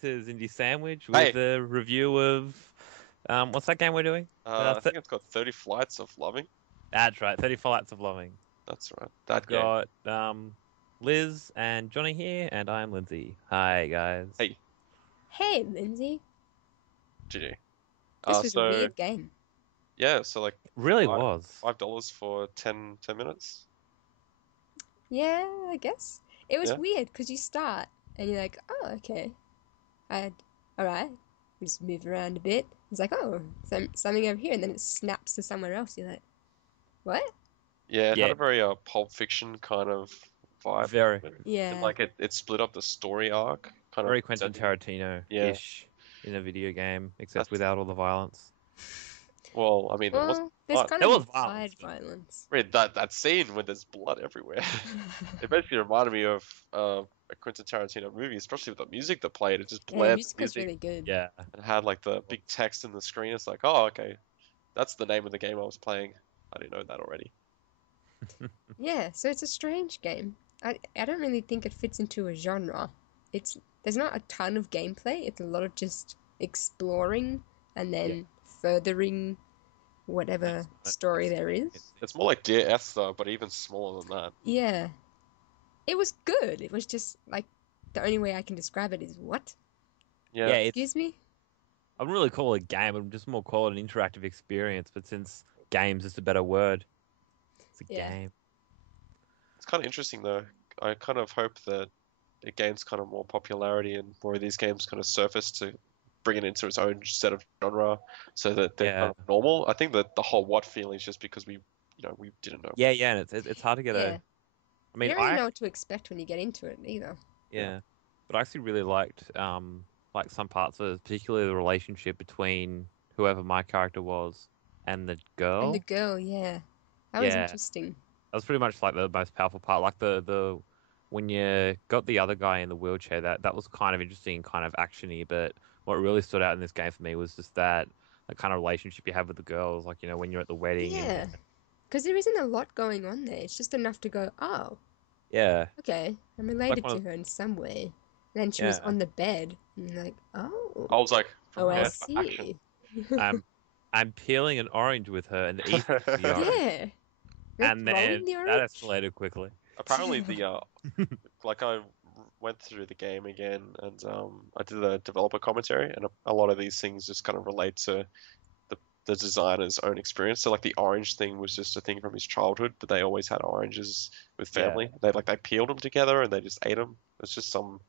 This is Indie Sandwich Hey, with a review of what's that game we're doing? I think it's got 30 Flights of Loving. That's right, 30 Flights of Loving. That's right. That We've game. got Liz and Johnny here, and I'm Lindsay. Hi guys. Hey, Hey, Lindsay. GG. This was a So weird game. yeah, so like It really five was. $5 for 10 minutes. Yeah, I guess. It was Yeah. weird because you start and you're like, oh, okay. All right. We just move around a bit. It's like, oh, something over here. And then it snaps to somewhere else. You're like, what? Yeah, it had Yeah, a very Pulp Fiction kind of vibe. very, And Yeah. like it split up the story arc, kind very of Quentin presenting. Tarantino-ish in a video game, except That's without all the violence. well, I mean, it wasn't Well, there's fun. kind There of was violence. implied violence. I mean, that scene when there's blood everywhere. It basically reminded me of a Quentin Tarantino movie, especially with the music that played. It just Yeah, the blared the music was music really good. Yeah. and had like the big text in the screen. It's like, oh, okay, that's the name of the game I was playing. I didn't know that already. Yeah, so it's a strange game. I don't really think it fits into a genre. There's not a ton of gameplay. It's a lot of just exploring and then furthering whatever story there is. It's more like Dear Esther, but even smaller than that. Yeah. It was good. It was just like the only way I can describe it is what? Yeah, Yeah, Excuse me? I wouldn't really call it a game. I'm just more call it an interactive experience. But since games is a better word, it's a Yeah. game. it's kind of interesting though. I kind of hope that it gains kind of more popularity and more of these games kind of surface to bring it into its own set of genre, so that they're kind Yeah. of normal. I think that the whole what feeling is just because we didn't know. Yeah, and it's hard to get Yeah. I mean, You don't really know what to expect when you get into it either. yeah, but I actually really liked like some parts of it, particularly the relationship between whoever my character was and the And the girl. girl, yeah. That was Yeah, interesting. that was pretty much like the most powerful part. Like the when you got the other guy in the wheelchair, that was kind of interesting, kind of actiony. But what really stood out in this game for me was just that kind of relationship you have with the girls. Like when you're at the wedding and Yeah. Because there isn't a lot going on there. It's just enough to go, oh, yeah, okay, I'm like related one to of her in some way. And then she was yeah. on the bed, and you're like, oh, I was like, oh, I prepare for action. see. I'm peeling an orange with her and eating the orange, Yeah. Like and throwing then the that orange? escalated quickly. Apparently like I went through the game again and I did a developer commentary, and a lot of these things just kind of relate to the designer's own experience. So like the orange thing was just a thing from his childhood, but they always had oranges with Yeah. family. They peeled them together and they just ate them. It's just some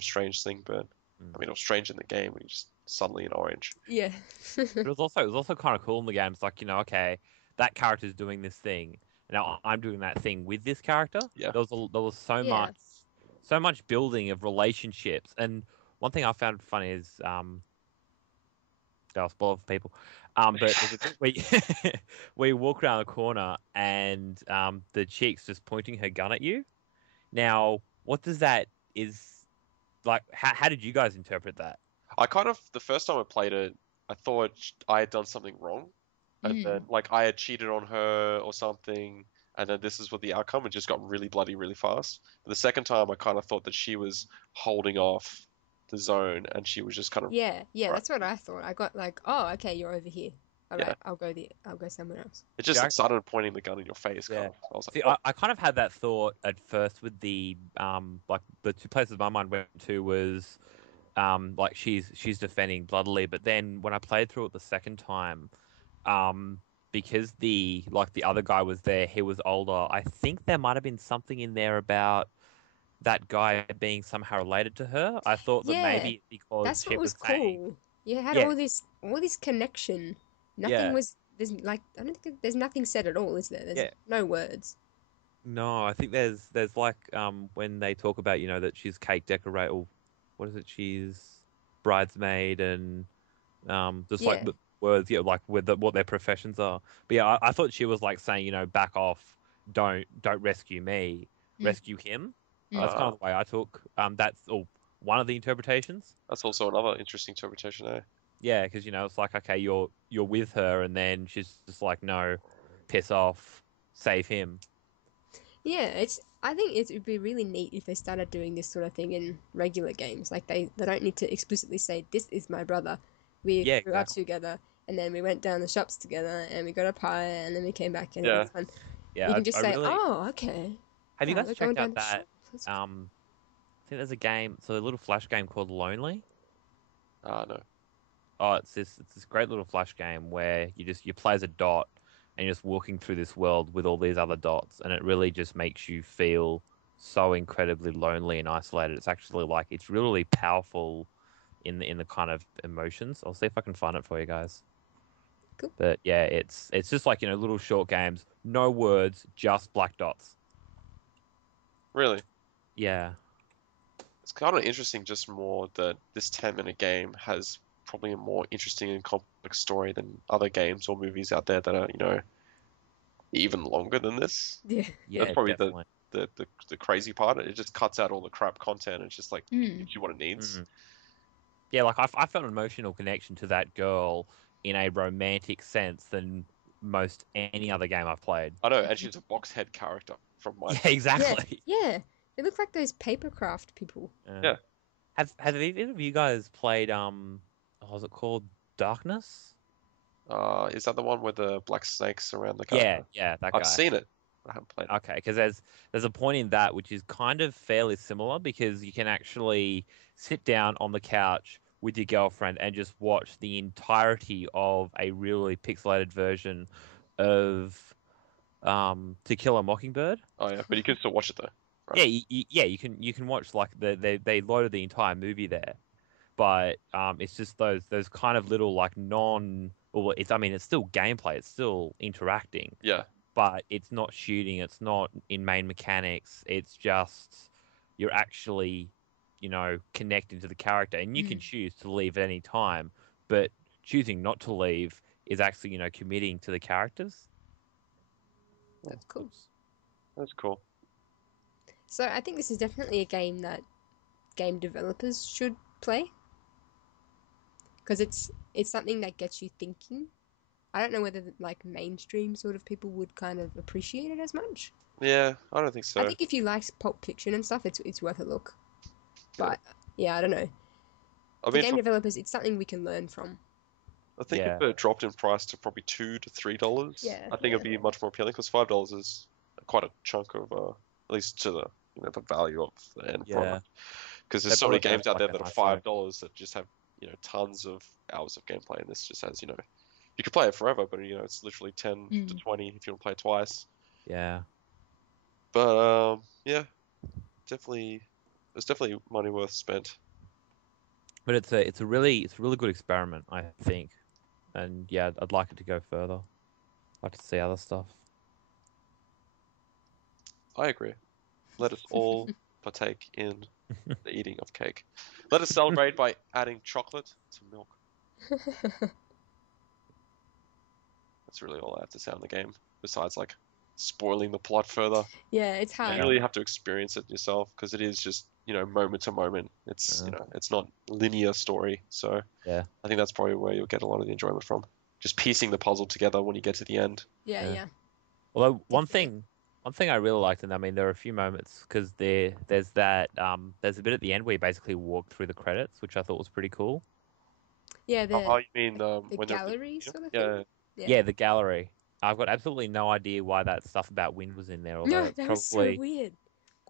strange thing, but I mean it was strange in the game when you just suddenly an orange. Yeah. But it was also kind of cool in the game. It's like, okay, that character's doing this thing. Now I'm doing that thing with this character. Yeah. There was Yeah. so much building of relationships. And one thing I found funny is I'll spoil it for people. But there's a bit where you walk around the corner and the chick's just pointing her gun at you. Now, what does that is like? How did you guys interpret that? I kind of the first time I played it, I thought I had done something wrong, and then Mm. like I had cheated on her or something, and then this is what the outcome. It just got really bloody really fast. But the second time, I kind of thought that she was holding off the zone, and she was just kind of Yeah, right. that's what I thought. I got like, oh, okay, you're over here. All Yeah. right, I'll go somewhere else. It just Yeah, like, started pointing the gun in your face. Kind Yeah. of. I was like, See, oh, I kind of had that thought at first with the like the two places my mind went to was like she's defending bloodily, but then when I played through it the second time, because the other guy was there, he was older. I think there might have been something in there about that guy being somehow related to her. I thought that Yeah, maybe because that's what she was was saying, cool. You had yeah, all this connection. Nothing yeah, was there's like I don't think there's nothing said at all, is there? There's yeah. no words. No, I think there's like when they talk about that she's cake decorator. Or what is it? She's bridesmaid and just like Yeah. the words, like with what their professions are. But yeah, I thought she was like saying, back off, don't rescue me, Mm. rescue him. Mm. That's kind of the way I took. That's one of the interpretations. that's also another interesting interpretation there. Yeah, because it's like, okay, you're with her, and then she's just like, no, piss off, save him. Yeah, I think it would be really neat if they started doing this sort of thing in regular games. Like they don't need to explicitly say, "This is my brother." We Yeah, grew up exactly. together, and then we went down the shops together, and we got a pie, and then we came back, and it Yeah. was fun. Yeah, You can just I say, really. "Oh, okay. Have you Yeah, guys we're going checked down out the that? shop." That's cool. I think there's a game. So a little flash game called Lonely. No. Oh, it's this great little flash game where you play as a dot and you're just walking through this world with all these other dots, and it really just makes you feel so incredibly lonely and isolated. It's actually like it's really powerful in the kind of emotions. I'll see if I can find it for you guys. Cool. But yeah, it's just like little short games, no words, just black dots. Really? Yeah. It's kind of interesting, just more that this 10-minute game has probably a more interesting and complex story than other games or movies out there that are, even longer than this. Yeah. That's Yeah, probably definitely. the crazy part. It just cuts out all the crap content. It's just like Mm. gives you what it needs. Mm. Yeah, like I felt an emotional connection to that girl in a romantic sense than most any other game I've played. I know, and she's a box head character from my. Yeah, exactly. Yeah. They look like those papercraft people. Yeah. Have either of you guys played what was it called? Darkness? Is that the one with the black snakes around the Yeah, character? yeah, that I've guy. seen it. I haven't played it. Okay, because there's a point in that which is kind of fairly similar because you can actually sit down on the couch with your girlfriend and just watch the entirety of a really pixelated version of To Kill a Mockingbird. Oh yeah, but you can still watch it though. Right? Yeah, yeah, you can watch like they loaded the entire movie there, but it's just those kind of little like well, it's still gameplay, it's still interacting, Yeah. but it's not shooting, it's not in main mechanics, it's just you're actually, connecting to the character, and you can choose to leave at any time, but choosing not to leave is actually, committing to the characters. That's cool. That's cool. So I think this is definitely a game that game developers should play because it's something that gets you thinking. I don't know whether like mainstream sort of people would kind of appreciate it as much. Yeah, I don't think so. I think if you like Pulp Fiction and stuff, it's worth a look. But yeah, I don't know. I For mean, game developers, it's something we can learn from. I think Yeah. if it dropped in price to probably $2 to $3, Yeah, I think it'd be much more appealing because $5 is quite a chunk of, at least to the value of the end product. Because there's so many games out there that are $5 that just have tons of hours of gameplay, and this just has you can play it forever, but it's literally 10 to 20 if you want to play it twice. Yeah. But yeah, definitely, it's definitely money worth spent. But it's a really good experiment, I think, and yeah, I'd like it to go further. I'd like to see other stuff. I agree. Let us all partake in the eating of cake. Let us celebrate by adding chocolate to milk. That's really all I have to say on the game, besides like spoiling the plot further. Yeah, it's hard. You really have to experience it yourself because it is just moment to moment. It's it's not linear story. So yeah, I think that's probably where you'll get a lot of the enjoyment from. Just piecing the puzzle together when you get to the end. Yeah. Although one thing I really liked, and I mean there are a few moments because there's that there's a bit at the end where you basically walk through the credits, which I thought was pretty cool. Yeah, Oh, you mean the when gallery sort of thing? thing? Yeah, the gallery. I've got absolutely no idea why that stuff about wind was in there. Although No, that was so weird.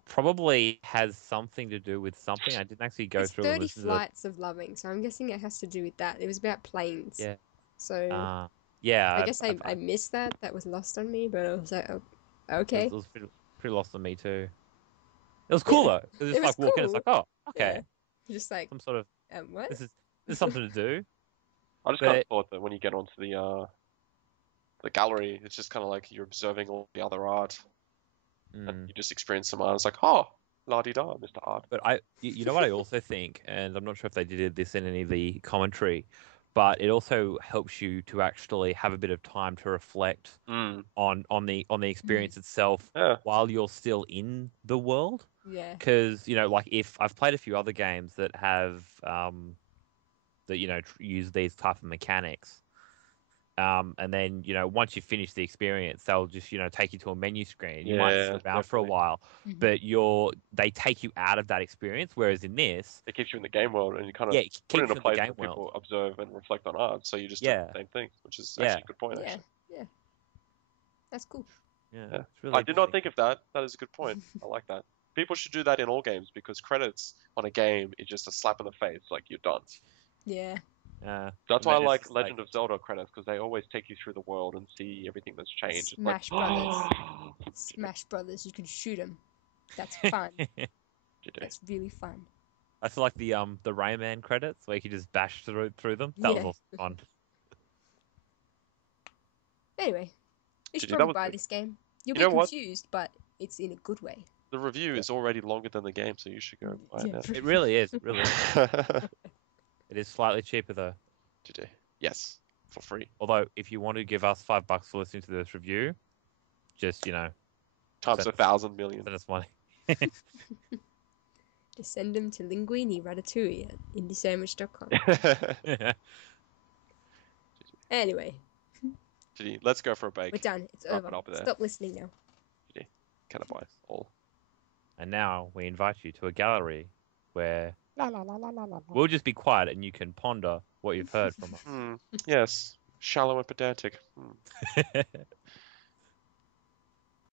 Probably has something to do with something. I didn't actually go through and listen 30 Flights of Loving, so I'm guessing it has to do with that. It was about planes. Yeah. So yeah, I guess I missed that. That was lost on me, but I was like, oh, okay. It was pretty lost on me too. It was cool though. It was just like walking. It's like, oh, okay. Yeah. Just like some sort of what? This is something to do. I just kind of thought that when you get onto the gallery, it's just kind of like you're observing all the other art, and you just experience some art. It's like, oh, la di da, Mr. Art. But you know what I also think, and I'm not sure if they did this in any of the commentary, but it also helps you to actually have a bit of time to reflect on the experience itself while you're still in the world. Yeah. Because like if I've played a few other games that have that use these type of mechanics, And then, once you finish the experience, they'll just, take you to a menu screen. You might Yeah, sit around for a definitely. while, Mhm. but they take you out of that experience. Whereas in this, It keeps you in the game world, and you kind of yeah, it put it keeps in you a in the place game where world. people observe and reflect on art. So you just do Yeah, the same thing, which is yeah, actually a good point. Yeah, Actually, yeah, that's cool. yeah. yeah. It's really I did not interesting. think of that. That is a good point. I like that. People should do that in all games because credits on a game is just a slap in the face, like you're done. Yeah, That's why I And then it's like just Legend of Zelda credits because they always take you through the world and see everything that's changed. It's like, Smash Brothers. Smash Brothers. You can shoot them. That's fun. That's really fun. I feel like the Rayman credits where you can just bash through them. That was Yeah. also fun. Anyway, you should that probably was buy good. this game. You'll You be know what? confused, but it's in a good way. The review is already longer than the game, so you should go buy it now. It really is. It really is. It is slightly cheaper though. Today. Yes, for free. Although, if you want to give us $5 for listening to this review, just Times send 1,000 million. send us money. Just send them to linguini ratatouille at indiesandwich.com. Anyway, GD, let's go for a bake. we're done. It's Wrap over. it up there. Stop listening now. GD, can I buy all? And now we invite you to a gallery where we'll just be quiet and you can ponder what you've heard from us. Yes, shallow and pedantic.